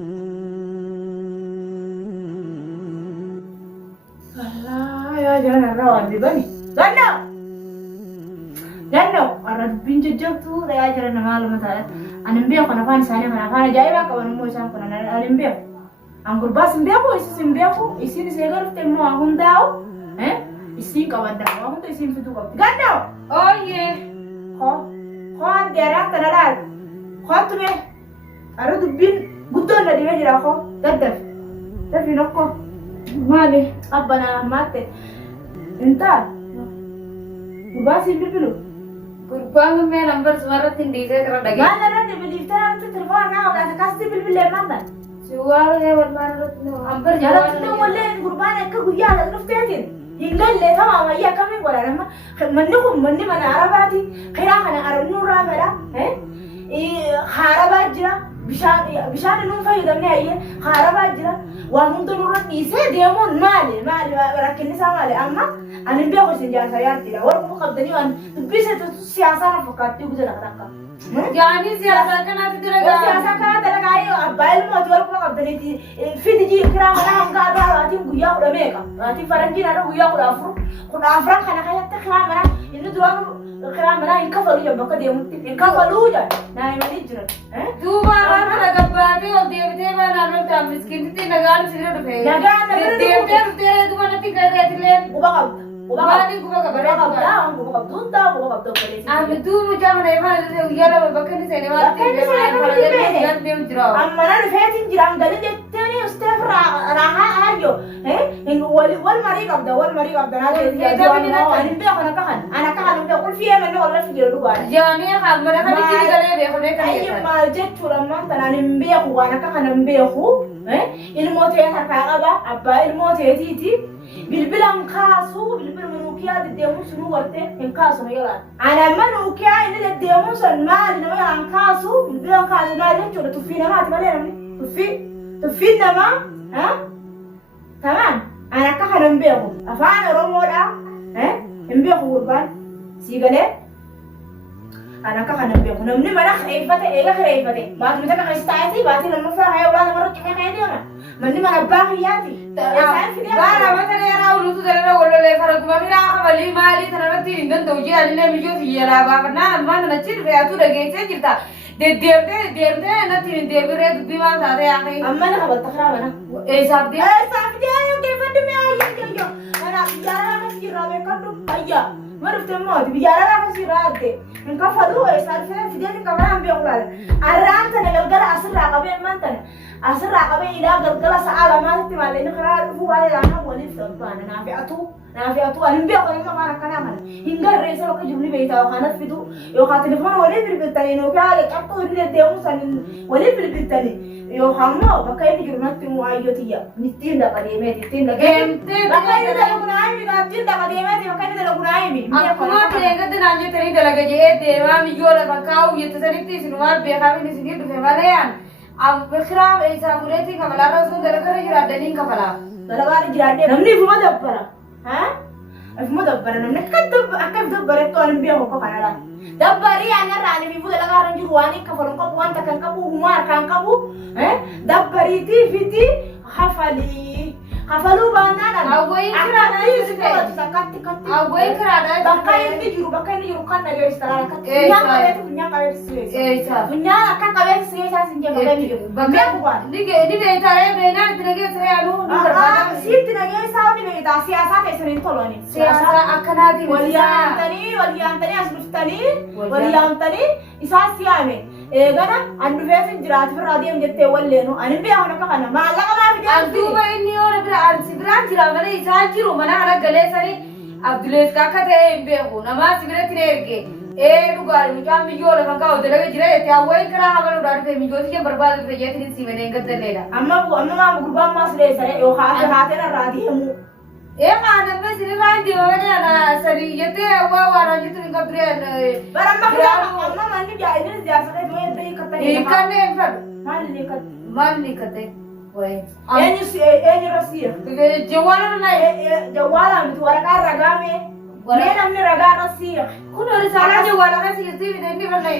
الله يا جنة الرواد بني جنة جنة أرد بنت جبتو يا جنة ماله مثلا أنا مبيع كنا فاني ساني كنا فاني جاي بقى كمان مو سان كنا أنا مبيع أنقول بس مبيعه إيش مبيعه إيش نسيجر تمو أهم داو إيش كمان داو أهم تو إيش في توقف جنة Oye, خو أديرا تنادل خو تبي أرد بين قدوم ندي مجرا خو تدف تفي نقو mali. أبنا مات أنت وباسي بيبلو Gurbang me number suara tinggi saya kira daging. ما أنا ردي بليفتها أنت تلفون أنا ولا تكاستي بالبلة ماذا Suara saya bermain hampir يا رب jalan. تلو ولا قربان كوجيا لا نفتاتين ينقل لي تمام يا كمين ولا لما منكم مني من عرباتي خيرا أنا أرد نور رامرا خاربات جرا بشان نون فايدة من هي خاربات جرا وهم تنور نيسة ديمون مالي ولكن سامالي أما أنا بيأخذ سنجار سيارتي لا ورك مقدني وان تبيسة سياسة نفكرتي وكذا نكرك Yani siasa kan nanti tidak siasa kan dalam ayo abai lu mau jual maqdani في تجي كرام أنا هم قاعد أتيم قيا ولا ميكا أتيم فرنجي أنا قيا ولا أفرو كنا أفران خنا خيا تكرام أنا إنه دوام كرام أنا إنك فلوجا بكرة يوم إنك فلوجا نايم نيجرا Dua orang agak babi, oh dia betul mana orang tak miskin itu negara sini udah fair. Dia itu mana tinggal dia tilen. Mana gua kabar Abi tu macam mana emang ada ujar apa bahkan di sini mana tinggal mana dia dia menjerau. أنا رفعتين جيران قالوا لي التاني أستاذ راح أرجو إنه والمريض أبدا أنا كهان بقول فيها من والله في جلوه Yani kan mereka bikin kali dia mereka أي ما جت لما أنا نبيه وأنا كهان نبيه الموت يهرب أبا الموت يتيتي بالبلان كاسو بالبلان منوكيا الديمون شنو ورته إن كاسو يلا أنا منوكيا إن الديمون سنمال إنه يلا كاسو بالبلان كاسو نادين شو تفينا ما تملي تفينا ما تمام أنا كهان نبيه أفعل رمودا نبيه قربان سيجله أنا كهان نبيه نمني مرة خريفته بعد متى كهستعتي بعد لما فيها ولا مرة كهان يدينا مني مرة باهياتي Bara mata ne ra ulu tu dara wala le fara kuma mira ka bali mali tanara ti indan doji alile mi jo fi yala ba kana man na chir re atu da ge che jirta de na ti de re bi ma sa de akhi أما أنا خبرت خراب أنا sab de أيوة كيف أنت أيوة أنا بيجارة كسي رابع كنو أيوة ما رفت موت بيجارة كسي رابع من كفلو إيسار في دين كمان بيقول أران تنا قلقلا أسرع قبل ما تنا أسرع قبل إلى قلقلا سألا ما تتمالي نخرج هو على أنا ولي سلطان نافعتو أنا بيقول ما أنا كلامنا إنقل رئيس لو كجبني بيتا وخانت فيدو يو خاطلفون ولي بالبلتاني نو كعلى كابتو إني الديوم سن ولي بالبلتاني يو خامو بكاي نجرمت مو أيوتيا نتين ده قديمة نتين ده بكاي ده لو كنا عايمي نتين ده قديمة بكاي ده لو كنا عايمي aku mah kayaknya tuh nanya tadi dah lagi jadi dewa mi jual apa kau ya tuh tadi tuh sinuar biar di sini tuh kemana अब बखरा ऐसा बोले थी कमला रसों दर कर जरा डनिंग कमला दरबार जिराडे नमनी फुमा दब्बरा हाँ फुमा दब्बरा नमने कद्दब अकब दब्बरा तो अनबिया हो कनाडा दब्बरी अना रानी भी बुला लगा रंजू रुआनी कफरों का पुआन तकन का हुमार कान का दब्बरी थी फिती हफलू बांधाना अब वही कराना सकती अब वही कराना bakay ni juru kan na guys tara ka punya kaya ऐसा punya akan kaya siya sinja bakay ni juru bakay bukan ini deh tarik bena terus saya anu sit na guys sao ni beta siasa kayak sering tolong siasa akan hati waliyantani asluftani waliyantani isa siame gana andu vesin jirat fir radiyam jette walleno anin be hona ka kana ma la ma fi andu ba inni ora bir arsibiran jira mane isa jiru mana ala gale sari abdules ka kate be ho nama sibirat nerge dugar mi kam mi jole ka o dele jira te awai kara hamalu dar pe mi joti ke barbad pe je tin si mene ngadde lela amma ma gurban mas le sare yo haate na radiyam mana me sini lain di mana na sari yete awa wara jitu ngabri barang amma mani ja ini jasa ke do yete kata ikan ne fad mal ni kate wai enyi Rusia jawala na jawala mtu waraka ragame wala namni raga Rusia kuno risala jawala ka si yete ni bana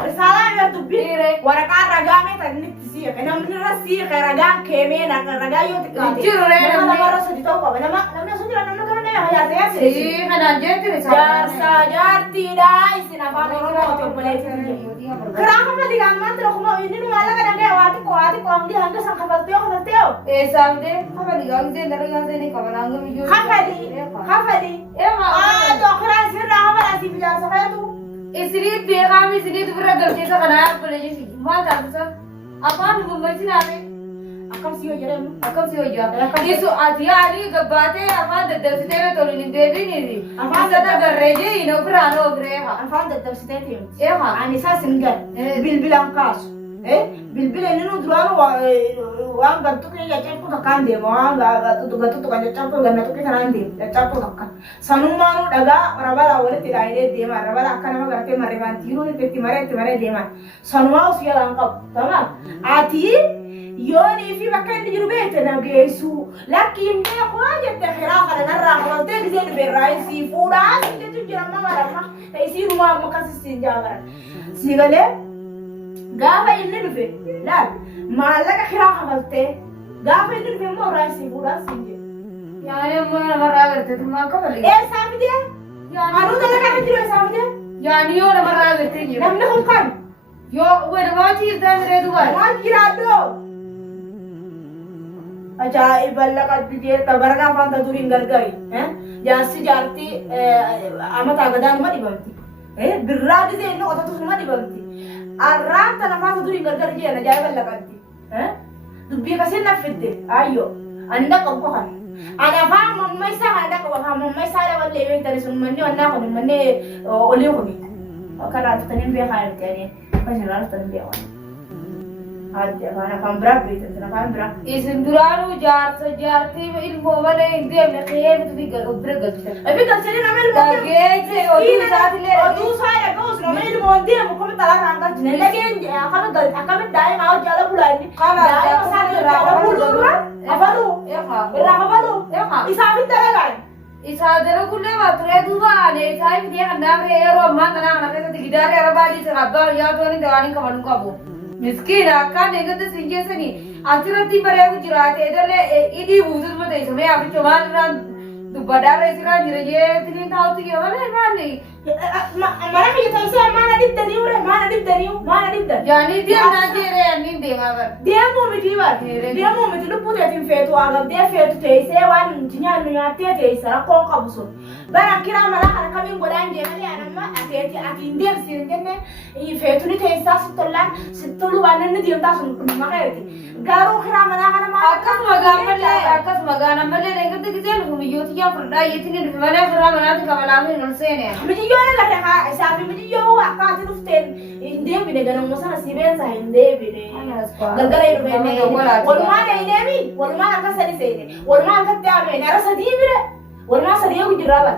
رسالة يا دبي ورقة رقامي تني تسيق أنا من رسيق رقام كمين رقام يوتكاتي جرّي أنا مرة صدي توقف أنا ما صدي أنا كمان يا سياسي إيه أنا جيت جارسا جارتي داي سنافا مرة تقبلتي كراهة ما دي كمان تروحوا ini nu malah kadang wati ko ang di hangga sang kafateo eh samde kafali gang de ndara gang de ni kabalanga mi jo kafali ah to akhira sirra hamala si bija sakatu isri bega mi isri tu pura galti sa kana bole ji ma ta sa apan mumbai si na akam siyo jere isu atiya ali gabbate apan de tere to ni devi ni apan sa garreje ino pura no breha afan de siteti ha ani sa singal bilbilan kas bilbil ini durano wa gantu ke ya chapu takande ma gatu kan chapu ganna to ke tanande ya chapu takkan sanumanu daga rabala wala tiraide de ma rabala akkana ma garte mare ban tiro ni petti mare de ma sanuma usiya lankap tamam ati yoni fi makan di rubet na gesu lakin me khoya te khira khala narra khala te gzen be raisi fuda te tu jirama marama te isiru ma makasi sinjamara sigale gaafa inni dhufe laal maallaqa kiraa kafalte gaafa inni dhufe immoo raayisii fuudhaa siin jedhe yaani ammoo namarraa agartee maa kafali eessaa fidee anuu dalagaa kan jiru eessaa fidee yaani yoo namarraa agartee jiru namni kun kan yoo walumaa ciirtaa miree duwwaa waan jiraadhoo ajaa'iba laqaddi jeetta baragaa faanta duriin gargari jaarsi jaartii amataa gadaanuma dhibamti birraa gisee inni qotatu numa dhibamti arranta nafasa duri gargar je na jaya balla kanti dubbi kasin na fidde ayo anda ko ko kan ana fa mamma isa anda ko fa mamma isa da walle yin tare sun manni wannan ko manne ole ko ni akara tanin be hayar tare fa jira tanin be wani hajja kana kan brak be tan kan brak isin duranu jaarti ilmo wale inde me khiyem tu bigal ubregal abi kalsani na mel mo ge odu saati le odu saaya go usno mel mo inde mo ko tala ranga jine legen akam gal akam dai ma jala bulani kala dai ma sa jala bulura abalu eha rahabalu isabi dalagan isa dara kulle wature duwa ne sai biye kanna re ero amma kana na ke digidare arabadi se rabba ya to ni dawani kamanun kabu miskina kan engate singesani atirati bare gujrate edale idi wuzul mate isme abi chomal ran du badara isra jire tini tauti ke wale mali mara ke taisa mana dibdani ure mana dibdani yani dia na jere ani de mabar dia mo miti lu pute tin fetu agam dia fetu teise wan jinya nu ya te isara ko kabuso bara kira mara kana kamin godan je mali anamma ateti atinde sirjenne I fetu ni teisa sitolan sitolu wanan ni diam tasun makareti garu kira mara kana ma akas magana malle engate kizel humiyoti ya farda yetini mala fara manati kamalami nolsene miji yona la ha sabi miji yo akati duften inde bine ganan musana sibensa inde bine galgala irubene walmana inemi walmana kasani seyne walmana kattame nara sadibire walmana sadiya gujiraba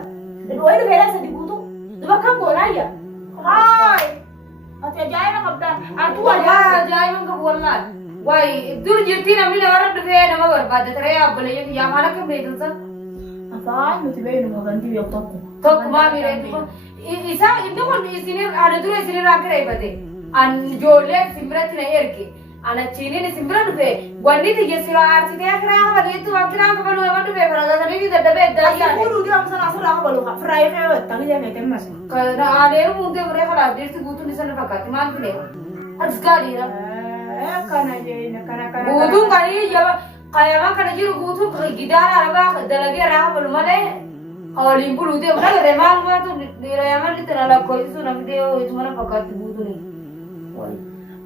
waydu kala sadi gutu dubakam bonaya hay ate jayna kabda atu wala jayna ka wallahi wai dur jirtina mila warad fe na mawar bad tare abule ya mala ke bedunsa afaan mutibenu magandi yoktokku to kuma mire isa indu kon isini ana dure isini rakre bade an jole simrat na erke ana chini ni simrat fe gwandi ti yesira arti te akra ha de tu akra ka balu amandu fe fara da ni da be da ya ko du am sana asura ka balu fry fe tangi de meten mas ka na ale mu de mure khala de ti gutu ni sana fakat man kule asgari ra kana je kana gutu kali ya kayama kana jiru gutu gidara araba dalage ra balu male awalin bulu de mare remal ma tu dira yaman ni tara la koi su nam de o tumara fakat gutu ni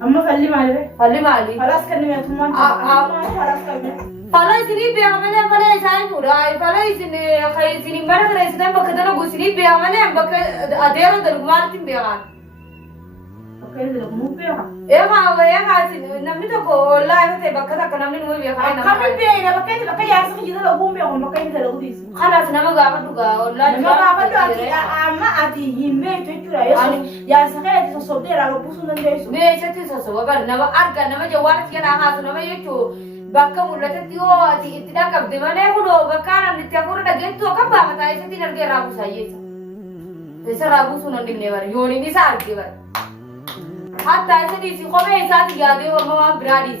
amma falli mali خلاص kanni me tumman خلاص kanni fala isini be amale fala isai pura fala isini khay isini bara kare isida bakadana gusini be amale bak adero dal martin be gan okay dal mu be ha ega namni to ko wallahi te bakada kana namni mu be gan kami be ina bakay ya sa jida lo bumbe on bakay ta lo bis خلاص nama ga duga wallahi nama ga ati amma ati himme to tura ya sa kaya to sobdera lo busu nan desu me chati so babar nama arga nama jawar kena ha to nama yeto bakka mulata tiyo ati itida kabde mane kudo bakara nitya kuru da gento kabba mata isa tinar ge rabu sayesa esa rabu sunan dimne war yoni ni sar ge war hatta sadi si qome isaati yaade warma bradi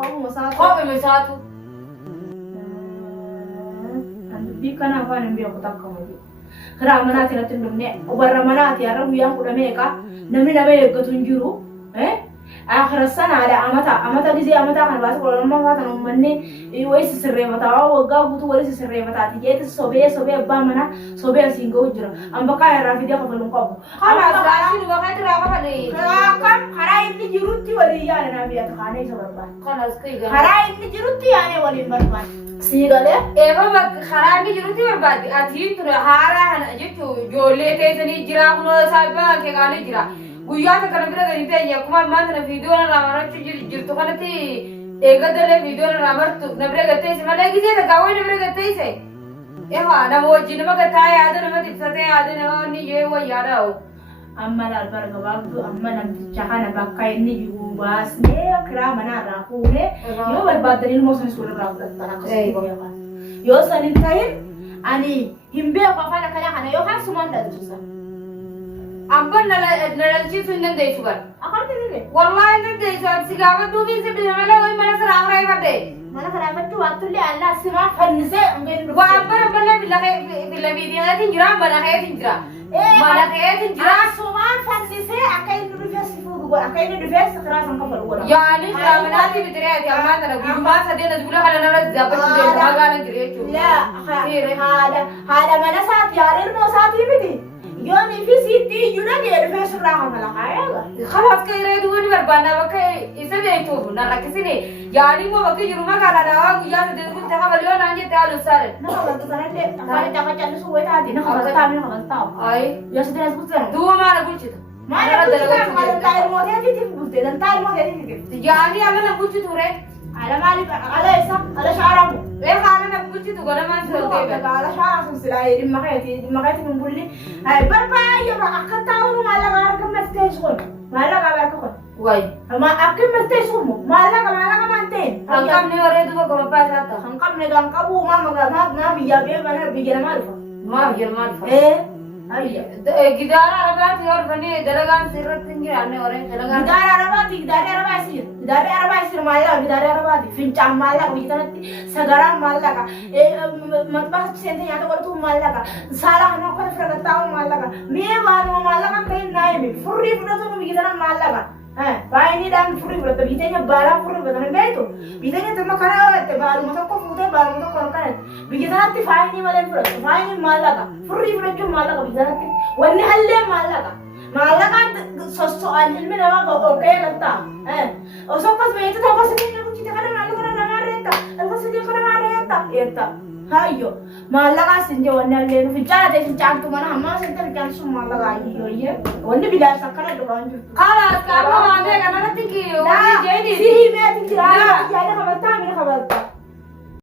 Kamu masalah. qome mesatu Andi kana fa nambi aku tak kamu. Kera manati na tindumne warra manati arra yang kuda meka namni nabe gatunjuru آخر السنة على أمتى جزء أمتى كان بس كل ما فات نمني يويس سرّيمة أو وقع بتو وريس سرّيمة تيجي صبي بامنا صبي سينجو جرا أم بقى رافي dia كفلون كابو أما أسرائيل وقعت رابع بني كم خراي إني جروتي ولي يعني نبي أتخاني سببان خلاص كي خراي إني جروتي يعني ولي مربان سيغالة إيه بابا خراي إني جروتي مربان أتيم ترى هارا هن جتو جولة تيجي جرا كنو سايبا كيغالي جرا guyyaa kana bira gadi ta'e akkuma ammaa kana viidiyoon irraa marachuu jirtu kanatti eegaddalee viidiyoon irraa martu na bira gatteesse malee gisee takkaawwan na bira gatteesse ehaa nama wajjin nama gattaa yaada nama tibsatee yaada nama inni yoo wayyaadhaa'u amma laal gabaabdu amma namticha kana bakka inni jiru baasnee kiraa manarraa fuunee yoo barbaaddan ilmoo sana suurarraa fudhattan akkasumas yoo san hin ta'in ani hin beeku afaan akkanaa kana yookaan sumaan dhalchisa. Amban nalalchiisu hin dandeessu kan. Akkam dinire? Wallahi hin dandeessu ati si gaafadhuu fi si bineelee wayii mana sana amraa ifadhe. Mana kana irratti waantullee Allah simaa fannisee hambeen dhufu. Waan bara bala viidiyootiin jira mana keetiin jira. Mana keetiin jira. Sumaan fannisee akka inni dhufee si fuudhu godha akka inni dhufee si kiraa san kafalu godha. Yaani shiraamanaati bidiree ati ammaa kana guyyaa sadeen as bula kana nama jaabbachuu deemu magaalaa jira jechuudha. Haadha mana isaati haadha ilmoo isaatii miti. Yooni fi sitti iyyuu dhagee dhufee surraa kana laqaayaa. Kalaas ka iree duwwani barbaanna bakka isa beektuuf na rakkisine yaani immoo bakka jiru magaalaadhaa waan guyyaa sadeen kun ta'a bal'oo naan jette haaluuf saale. Nama bakka sanatti afaan akka callisu wayitaati nama bakka taa'amni nama ta'u. Ayi. Yoo sadeen as bulchan. Duuba maana bulchita. Maana bulchitaan dantaa ilmooteetiif bulte dantaa ilmooteetiif. Yaani ala na bulchitu ree. Ala maaliif ala isa ala shaaramu. Haala na bulchitu godhamaa si ta'u ta'e. Ala shaaramu silaa dhimma keetii hin bulli. Barbaayyo akka taa'uun maallaqa argamatti sun maallaqa barka kun. Wayi. Amma akka mattee sun maallaqa mantee. Hanqabni warree duuba gobabbaa isaa ta'a. Hanqabni kan qabu maa biyyaa biyya mana biyya namaa dhufa. Maa biyya namaa dhufa. Ayya. Gidaara arabaati yoo dhufanii dalagaan sirratti hin jiraanne warreen dalagaan. Gidaara arabaa isir. Gidaarri arabaa isir maallaqa gidaarri arabaati. Fincaan maallaqa biyya kanatti sagaraan maallaqa. Matbaasa seentee nyaata godhatu maallaqa. Saalaa kana akka fira gattaa'u maallaqa. Mee baanuma maallaqa ta'in naa himi. Furrii fudhatu biyya kana maallaqa. Baay'inidhaan furrii fudhata biyya keenya baalaan furrii fudhatan beektu. Biyya keenya tamma kana oolte baaluma tokko fuutee baaluma tokko hin kanatti. Biyya kanatti faayinii malee fudhatu. Faayiniin maallaqa. Furrii fudhachuun maallaqa biyya kanatti. Wanni hallee maallaqa. Maallaqaan sosso'an ilmi namaa oggee lattaa. Osoo akkas beektu tokko sadii nama bulchite kana maallaqa namaa reetta. Alfa sadii kana namaa reetta. Eetta. Hayyo. Maallaqaa sinjee wanni hallee nu fincaana ta'e fincaantu mana hammaa seenta fincaan sun maallaqa ayyooyyee. Wanni bidaasa akkana dhugaan jirtu. Kalaas qaama waamee kanarratti